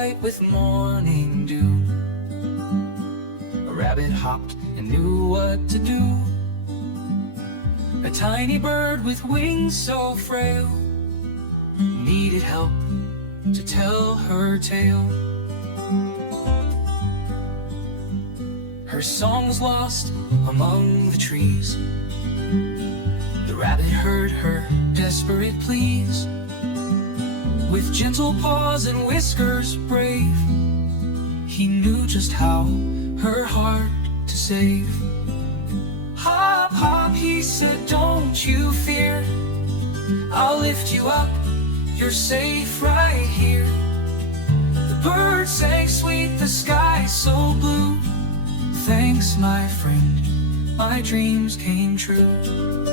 white with morning dew. A rabbit hopped and knew what to do. A tiny bird with wings so frail needed help to tell her tale. Her song was lost among the trees. The rabbit heard her desperate pleas. With gentle paws and whiskers brave, he knew just how her heart to save. Hop, hop, he said, don't you fear. I'll lift you up, you're safe right here. The bird sang sweet, the sky so blue. Thanks, my friend, my dreams came true.